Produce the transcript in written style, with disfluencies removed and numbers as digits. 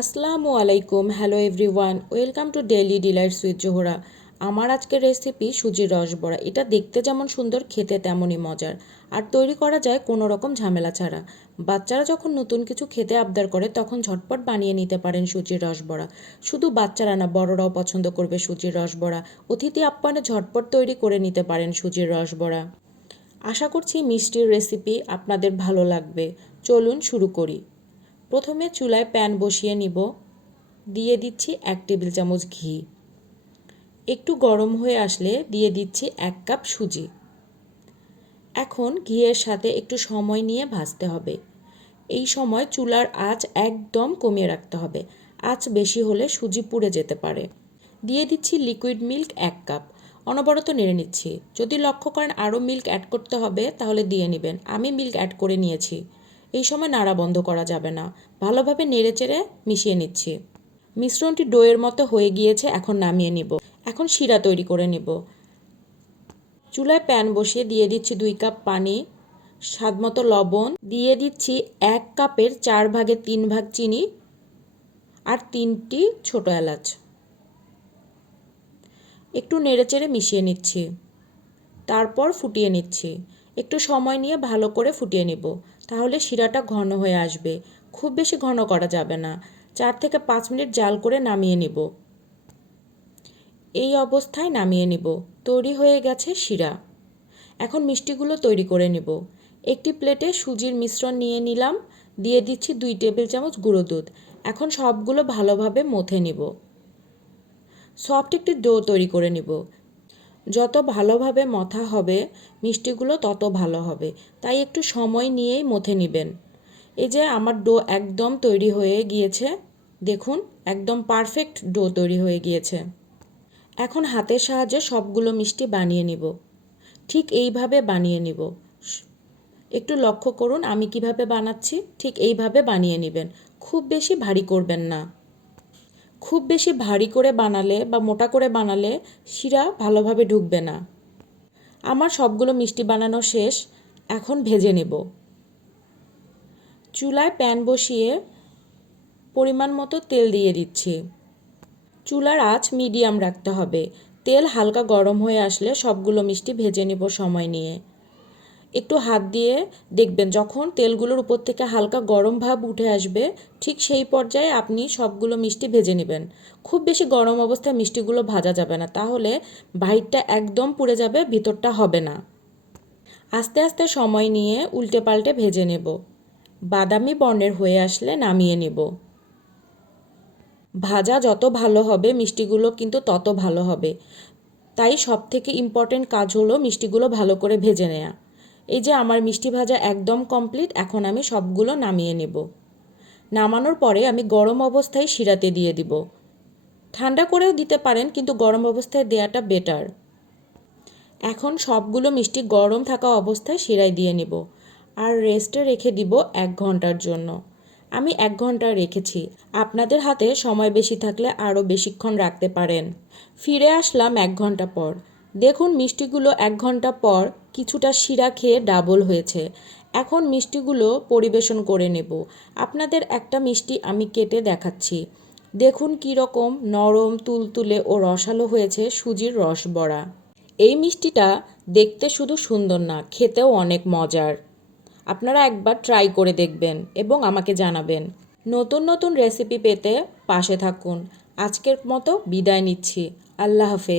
আসসালামু আলাইকুম, hello everyone, welcome to daily delights with Zohra. আমার আজকের রেসিপি সুজির রসবড়া। এটা দেখতে যেমন সুন্দর, খেতে তেমনই মজার। আর তৈরি করা যায় কোনো রকম ঝামেলা ছাড়া। বাচ্চারা যখন নতুন কিছু খেতে আবদার করে তখন ঝটপট বানিয়ে নিতে পারেন সুজির রসবড়া। শুধু বাচ্চারা না, বড়রাও পছন্দ করবে সুজির রসবড়া। অতিথি আপ্যায়নে ঝটপট তৈরি করে নিতে পারেন সুজির রসবড়া। আশা করছি মিষ্টির রেসিপি আপনাদের ভালো লাগবে। চলুন শুরু করি। প্রথমে চুলায় প্যান বসিয়ে নিব। দিয়ে দিচ্ছি 1 টেবিল চামচ ঘি। একটু গরম হয়ে আসলে দিয়ে দিচ্ছি 1 কাপ সুজি। এখন ঘিয়ের সাথে একটু সময় নিয়ে ভাজতে হবে। এই সময় চুলার আঁচ একদম কমিয়ে রাখতে হবে। আঁচ বেশি হলে সুজি পুড়ে যেতে পারে। দিয়ে দিচ্ছি লিকুইড মিল্ক 1 কাপ। অনবরত নেড়ে নিচ্ছি। যদি লক্ষ্য করেন আরও মিল্ক অ্যাড করতে হবে তাহলে দিয়ে নেবেন। আমি মিল্ক অ্যাড করে নিয়েছি। এই সময় নাড়া বন্ধ করা যাবে না। ভালোভাবে নেড়েচেড়ে মিশিয়ে নিচ্ছি। মিশ্রণটি ডোয়ের মতো হয়ে গিয়েছে, এখন নামিয়ে নিব। এখন শিরা তৈরি করে নিব। চুলায় প্যান বসিয়ে দিয়ে দিচ্ছি 2 কাপ পানি, স্বাদমতো লবণ, দিয়ে দিচ্ছি 1 কাপের 4 ভাগের 3 ভাগ চিনি আর 3টি ছোট এলাচ। একটু নেড়েচেড়ে মিশিয়ে নিচ্ছি। তারপর ফুটিয়ে নিচ্ছি। একটু সময় নিয়ে ভালো করে ফুটিয়ে নিব, তাহলে শিরাটা ঘন হয়ে আসবে। খুব বেশি ঘন করা যাবে না। 4 থেকে 5 মিনিট জাল করে নামিয়ে নিব। এই অবস্থায় নামিয়ে নিব। তৈরি হয়ে গেছে শিরা। এখন মিষ্টিগুলো তৈরি করে নিব। একটি প্লেটে সুজির মিশ্রণ নিয়ে নিলাম। দিয়ে দিচ্ছি 2 টেবিল চামচ গুঁড়ো দুধ। এখন সবগুলো ভালোভাবে মথে নিব। সফট একটি ডো তৈরি করে নিব। যত ভালোভাবে মথা হবে মিষ্টিগুলো তত ভালো হবে, তাই একটু সময় নিয়েই মথে নেবেন। এই যে আমার ডো একদম তৈরি হয়ে গিয়েছে। দেখুন, একদম পারফেক্ট ডো তৈরি হয়ে গিয়েছে। এখন হাতের সাহায্যে সবগুলো মিষ্টি বানিয়ে নিব। ঠিক এইভাবে বানিয়ে নিব। একটু লক্ষ্য করুন আমি কিভাবে বানাচ্ছি, ঠিক এইভাবে বানিয়ে নেবেন। খুব বেশি ভারী করবেন না। খুব বেশি ভারী করে বানালে বা মোটা করে বানালে শিরা ভালোভাবে ঢুকবে না। আমার সবগুলো মিষ্টি বানানো শেষ। এখন ভেজে নেব। চুলায় প্যান বসিয়ে পরিমাণ মতো তেল দিয়ে দিচ্ছি। চুলার আঁচ মিডিয়াম রাখতে হবে। তেল হালকা গরম হয়ে আসলে সবগুলো মিষ্টি ভেজে নেব সময় নিয়ে। একটু হাত দিয়ে দেখবেন, যখন তেলগুলোর উপর থেকে হালকা গরম ভাব উঠে আসবে ঠিক সেই পর্যায়ে আপনি সবগুলো মিষ্টি ভেজে নেবেন। খুব বেশি গরম অবস্থায় মিষ্টিগুলো ভাজা যাবে না, তাহলে বাইরটা একদম পুড়ে যাবে, ভিতরটা হবে না। আস্তে আস্তে সময় নিয়ে উল্টে পাল্টে ভেজে নেব। বাদামি বর্ণের হয়ে আসলে নামিয়ে নেব। ভাজা যত ভালো হবে মিষ্টিগুলো কিন্তু তত ভালো হবে। তাই সবথেকে ইম্পর্টেন্ট কাজ হলো মিষ্টিগুলো ভালো করে ভেজে নেওয়া। এই যে আমার মিষ্টি ভাজা একদম কমপ্লিট। এখন আমি সবগুলো নামিয়ে নেব। নামানোর পরে আমি গরম অবস্থায় শিরাতে দিয়ে দিব। ঠান্ডা করেও দিতে পারেন, কিন্তু গরম অবস্থায় দেওয়াটা বেটার। এখন সবগুলো মিষ্টি গরম থাকা অবস্থায় শিরায় দিয়ে নিব আর রেস্টে রেখে দিব 1 ঘন্টার জন্য। আমি 1 ঘন্টা রেখেছি। আপনাদের হাতে সময় বেশি থাকলে আরও বেশিক্ষণ রাখতে পারেন। ফিরে আসলাম 1 ঘন্টা পর। দেখুন মিষ্টিগুলো 1 ঘন্টা পর কিছুটা শিরা খেয়ে ডাবল হয়েছে। এখন মিষ্টিগুলো পরিবেশন করে নেব। আপনাদের একটা মিষ্টি আমি কেটে দেখাচ্ছি। দেখুন কী রকম নরম, তুলতুলে ও রসালো হয়েছে সুজির রসবড়া। এই মিষ্টিটা দেখতে শুধু সুন্দর না, খেতেও অনেক মজার। আপনারা একবার ট্রাই করে দেখবেন এবং আমাকে জানাবেন। নতুন নতুন রেসিপি পেতে পাশে থাকুন। আজকের মতো বিদায় নিচ্ছি। আল্লাহ হাফেজ।